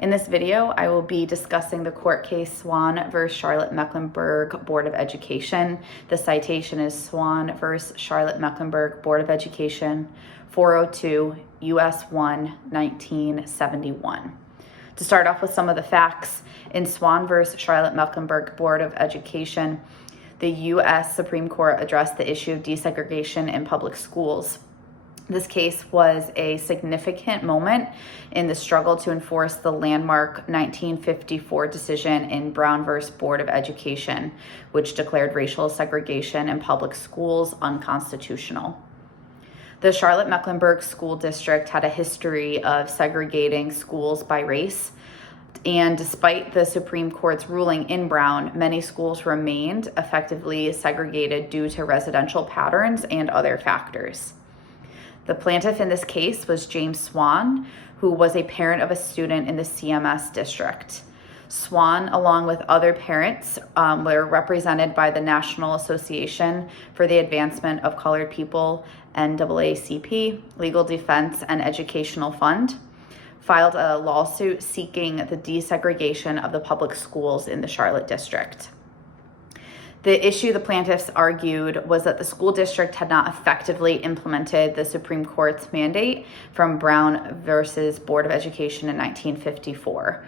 In this video, I will be discussing the court case Swann versus Charlotte Mecklenburg Board of Education. The citation is Swann versus Charlotte Mecklenburg Board of Education, 402 U.S. 1, 1971. To start off with some of the facts, in Swann versus Charlotte Mecklenburg Board of Education, the U.S. Supreme Court addressed the issue of desegregation in public schools. This case was a significant moment in the struggle to enforce the landmark 1954 decision in Brown versus Board of Education, which declared racial segregation in public schools unconstitutional. The Charlotte Mecklenburg School District had a history of segregating schools by race, and despite the Supreme Court's ruling in Brown, many schools remained effectively segregated due to residential patterns and other factors. The plaintiff in this case was James Swann, who was a parent of a student in the CMS district. Swann, along with other parents, were represented by the National Association for the Advancement of Colored People, NAACP, Legal Defense and Educational Fund, filed a lawsuit seeking the desegregation of the public schools in the Charlotte district. The issue the plaintiffs argued was that the school district had not effectively implemented the Supreme Court's mandate from Brown versus Board of Education in 1954.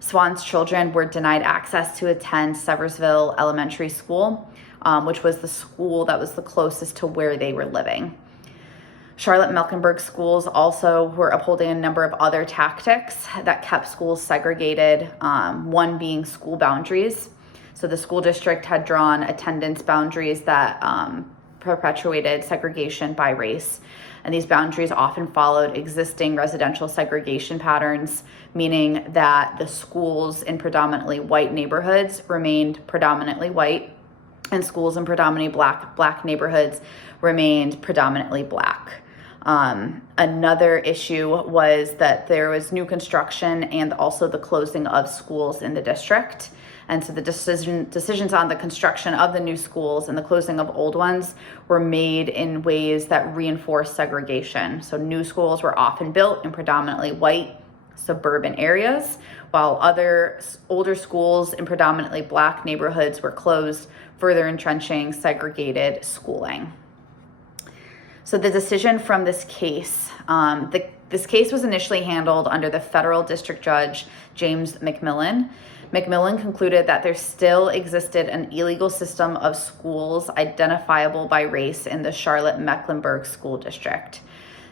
Swann's children were denied access to attend Seversville Elementary School, which was the school that was the closest to where they were living. Charlotte Mecklenburg schools also were upholding a number of other tactics that kept schools segregated, one being school boundaries. So the school district had drawn attendance boundaries that perpetuated segregation by race. And these boundaries often followed existing residential segregation patterns, meaning that the schools in predominantly white neighborhoods remained predominantly white, and schools in predominantly black neighborhoods remained predominantly black. Another issue was that there was new construction and also the closing of schools in the district. And so the decisions on the construction of the new schools and the closing of old ones were made in ways that reinforced segregation. So new schools were often built in predominantly white suburban areas, while other older schools in predominantly black neighborhoods were closed, further entrenching segregated schooling. So the decision from this case, this case was initially handled under the federal district judge, James McMillan. McMillan concluded that there still existed an illegal system of schools identifiable by race in the Charlotte Mecklenburg School District.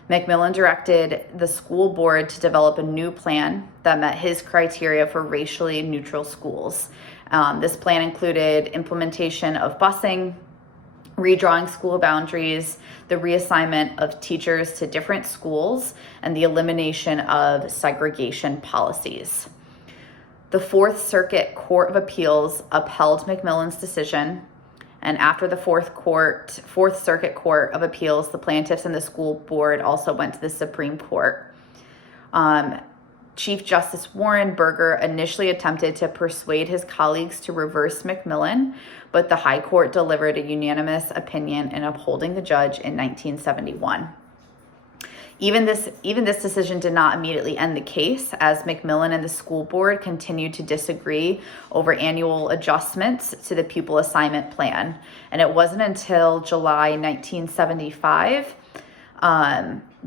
McMillan directed the school board to develop a new plan that met his criteria for racially neutral schools. This plan included implementation of busing, redrawing school boundaries, the reassignment of teachers to different schools, and the elimination of segregation policies. The Fourth Circuit Court of Appeals upheld McMillan's decision, and after the Fourth Circuit Court of Appeals, the plaintiffs and the school board also went to the Supreme Court. Chief Justice Warren Burger initially attempted to persuade his colleagues to reverse McMillan, but the High Court delivered a unanimous opinion in upholding the judge in 1971. Even this decision did not immediately end the case, as McMillan and the school board continued to disagree over annual adjustments to the pupil assignment plan. And it wasn't until July 1975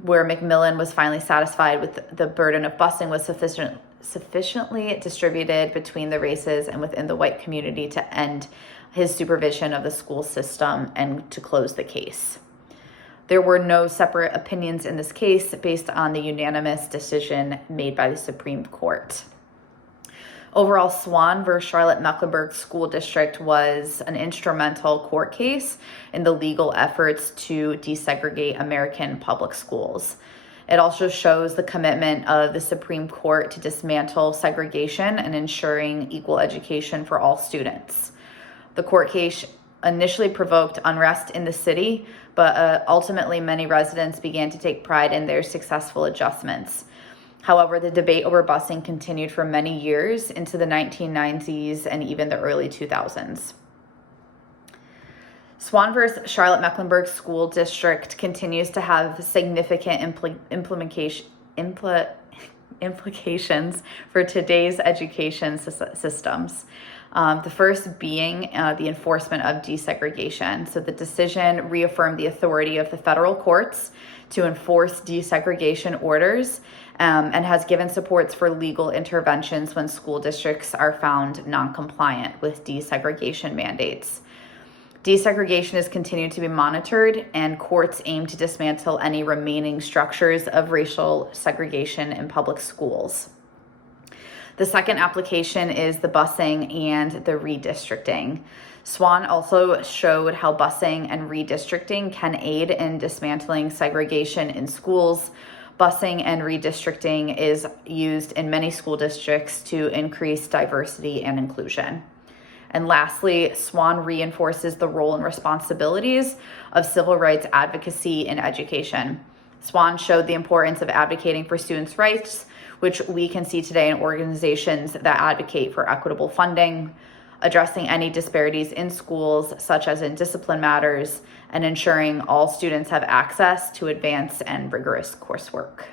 where McMillan was finally satisfied with the burden of busing was sufficiently distributed between the races and within the white community to end his supervision of the school system and to close the case. There were no separate opinions in this case based on the unanimous decision made by the Supreme Court. Overall, Swann versus Charlotte Mecklenburg School District was an instrumental court case in the legal efforts to desegregate American public schools. It also shows the commitment of the Supreme Court to dismantle segregation and ensuring equal education for all students. The court case initially provoked unrest in the city, but ultimately many residents began to take pride in their successful adjustments. However, the debate over busing continued for many years into the 1990s and even the early 2000s. Swann versus Charlotte Mecklenburg School District continues to have significant implications for today's education systems. The first being the enforcement of desegregation. So the decision reaffirmed the authority of the federal courts to enforce desegregation orders and has given supports for legal interventions when school districts are found non-compliant with desegregation mandates. Desegregation is continued to be monitored, and courts aim to dismantle any remaining structures of racial segregation in public schools. The second application is the busing and the redistricting. Swann also showed how busing and redistricting can aid in dismantling segregation in schools. Busing and redistricting is used in many school districts to increase diversity and inclusion. And lastly, Swann reinforces the role and responsibilities of civil rights advocacy in education. Swann showed the importance of advocating for students' rights, which we can see today in organizations that advocate for equitable funding, addressing any disparities in schools, such as in discipline matters, and ensuring all students have access to advanced and rigorous coursework.